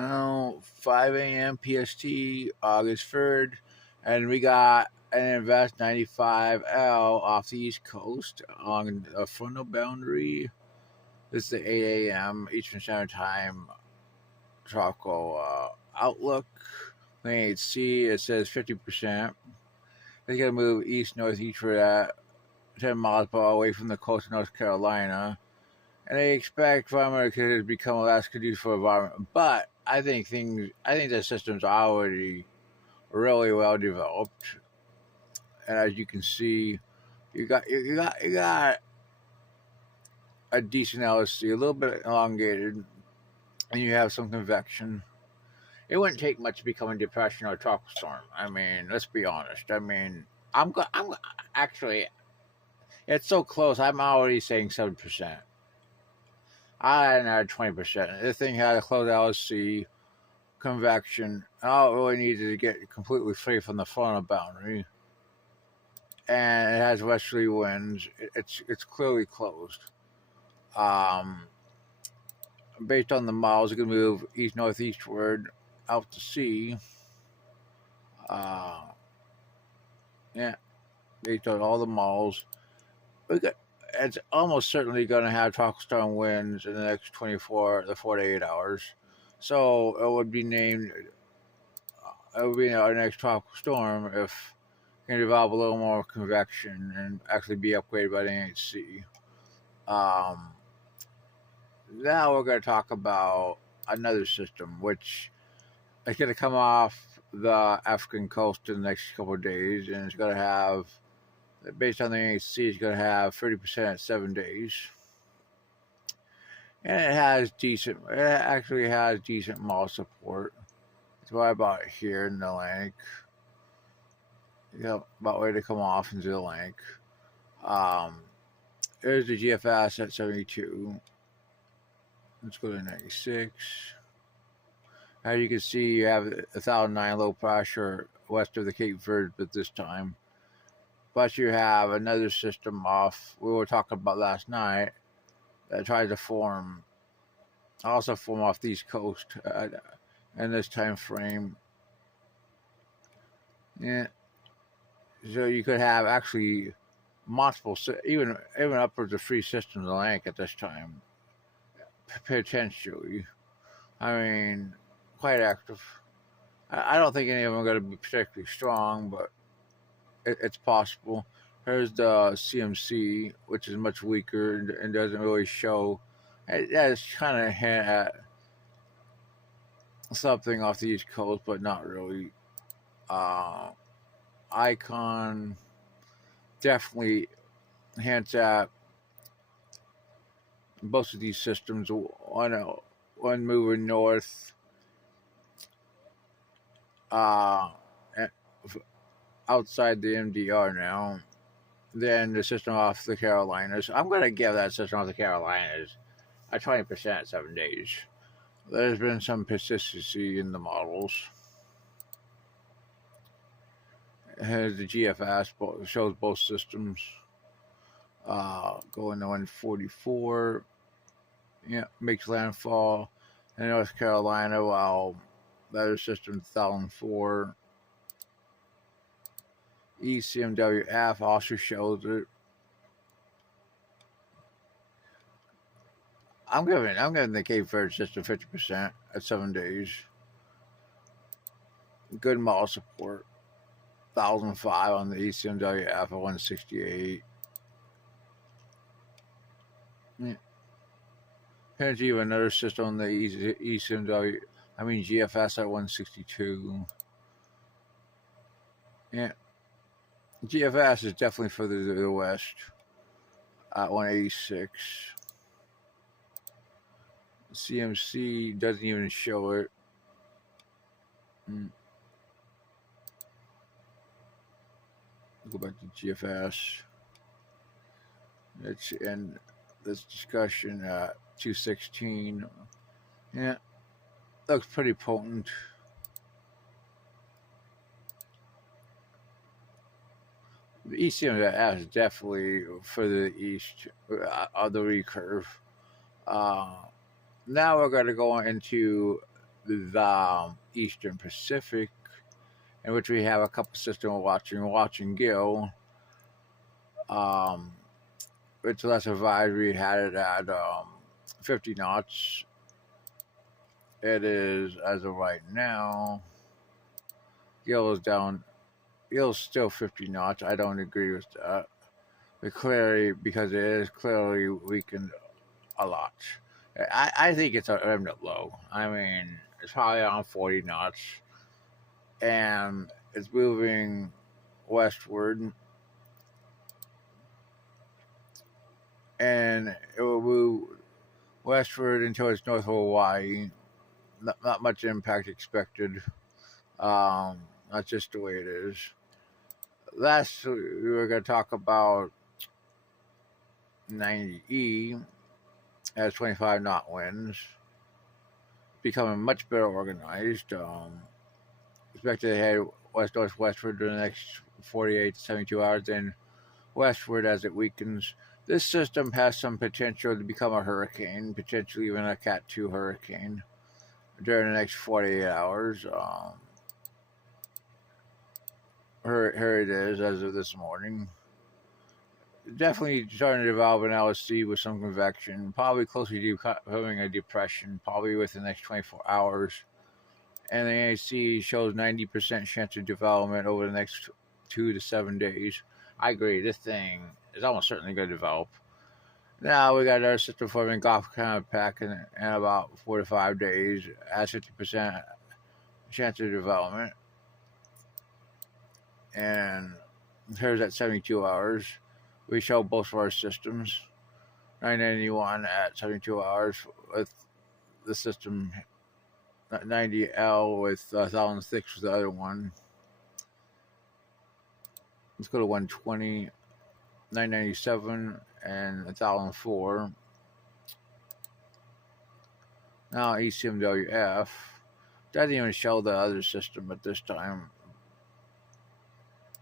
Well, 5 a.m. PST, August 3rd, and we got an Invest 95L off the East Coast on a frontal boundary. This is the 8 a.m. Eastern Standard Time tropical outlook. Lane 8C, it says 50%. It's going to move east northeast for that 10 miles per hour away from the coast of North Carolina. And they expect farmers to become less conducive for environment. But I think the system's already really well developed. And as you can see, you got a decent LSC, a little bit elongated, and you have some convection. It wouldn't take much to become a depression or a tropical storm. I mean, let's be honest. I mean, I'm actually, it's so close. I'm already saying 7%. I had another 20%. This thing had a close LSC, convection. All it really needed to get completely free from the frontal boundary, and it has westerly winds. It's clearly closed. Based on the miles, it can move east northeastward out to sea. Yeah, based on all the miles, it's almost certainly going to have tropical storm winds in the next 24 to 48 hours. So it would be named. It would be our next tropical storm if it can develop a little more convection and actually be upgraded by the NHC. Now we're going to talk about another system, which is going to come off the African coast in the next couple of days, and it's going to have, based on the NHC, it's going to have 30% at 7 days. And it actually has decent mall support. It's right about here in the Atlantic. Yep, about ready to come off into the Atlantic. There's the GFS at 72. Let's go to 96. As you can see, you have 1,009 low pressure west of the Cape Verde at this time. But you have another system off, we were talking about last night, that tries to form off the East Coast in this time frame. Yeah. So you could have actually multiple, even upwards of 3 systems in the Atlantic at this time, potentially. I mean, quite active. I don't think any of them are going to be particularly strong, but it's possible. Here's the CMC, which is much weaker and doesn't really show. It has kind of hint at something off the East Coast, but not really. Icon definitely hints at both of these systems. One moving north, outside the MDR now. Then the system off the Carolinas. I'm going to give that system off the Carolinas a 20% at 7 days. There's been some persistency in the models. Here's the GFS, shows both systems. Going to 144. Yeah, makes landfall in North Carolina, while the other system, 1004. ECMWF also shows it. I'm giving the Cape Verde system 50% at 7 days. Good model support. 1005 on the ECMWF at 168. Yeah. Here's even another system on the GFS at 162. Yeah. GFS is definitely further to the west at 186. CMC doesn't even show it. Go back to GFS. Let's end this discussion at 216. Yeah, looks pretty potent. The ECMF is definitely further east of the recurve. Now we're going to go into the Eastern Pacific, in which we have a couple systems watching Gill. Um, it's less advisory, had it at 50 knots. It is, as of right now, Gill is down. Gill's still 50 knots. I don't agree with that. But clearly, because it is clearly weakened a lot. I think it's a remnant low. I mean, it's probably on 40 knots. And it's moving westward. And it will move westward until it's north of Hawaii. Not much impact expected. That's just the way it is. Last, we were going to talk about 90E has 25 knot winds, becoming much better organized. Expected to head west northwestward during the next 48 to 72 hours, then westward as it weakens. This system has some potential to become a hurricane, potentially even a Cat 2 hurricane during the next 48 hours. Here it is as of this morning. Definitely starting to develop an LSC with some convection, probably closely to becoming a depression, probably within the next 24 hours. And the NAC shows 90% chance of development over the next 2 to 7 days. I agree, this thing is almost certainly going to develop. Now we got our system forming Gulf Pack in about 4 to 5 days, has 50% chance of development. And here's at 72 hours. We show both of our systems. 991 at 72 hours with the system, 90L with 1006 with the other one. Let's go to 120, 997 and 1004. Now ECMWF doesn't even show the other system at this time.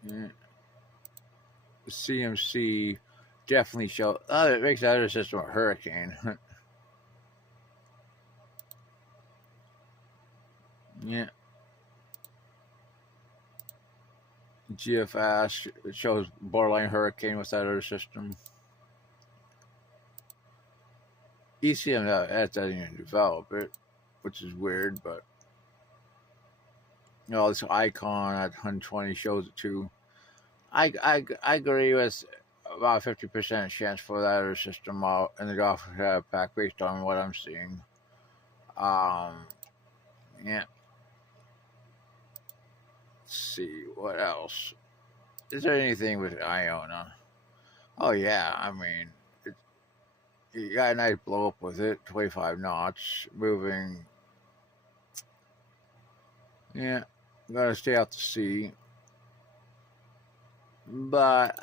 Yeah. The CMC definitely shows. Oh, it makes the other system a hurricane. Yeah. GFS shows borderline hurricane with that other system. ECMWF doesn't even develop it, which is weird, but you know, this icon at 120 shows it too. I agree with about 50% chance for that other system in the Gulf Pack based on what I'm seeing. Yeah. Let's see what else. Is there anything with Iona? Oh yeah, I mean, you got a nice blow up with it. 25 knots, moving. Yeah, I'm gonna stay out to sea. But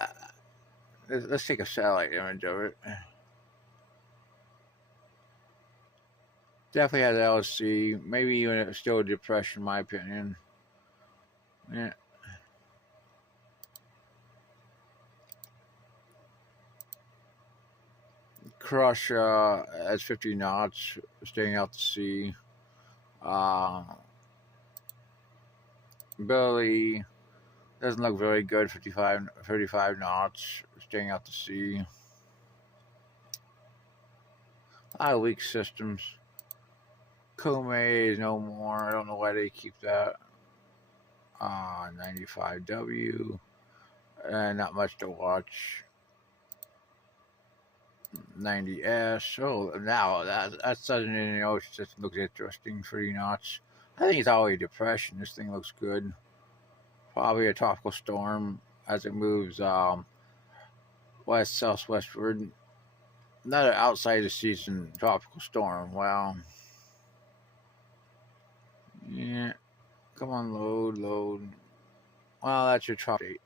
let's take a satellite image of it. Definitely has LSC. Maybe even still a depression, in my opinion. Yeah. Crush at 50 knots, staying out to sea. Billy doesn't look very good, 35 knots, staying out to sea. A lot of weak systems. Kume is no more. I don't know why they keep that. 95W. Not much to watch. 90S. Oh, now that Southern Indian Ocean system looks interesting. 3 knots. I think it's always depression. This thing looks good. Probably a tropical storm as it moves west southwestward. Another outside the season tropical storm. Wow. Yeah. Come on, load. Well, that's your tropical date.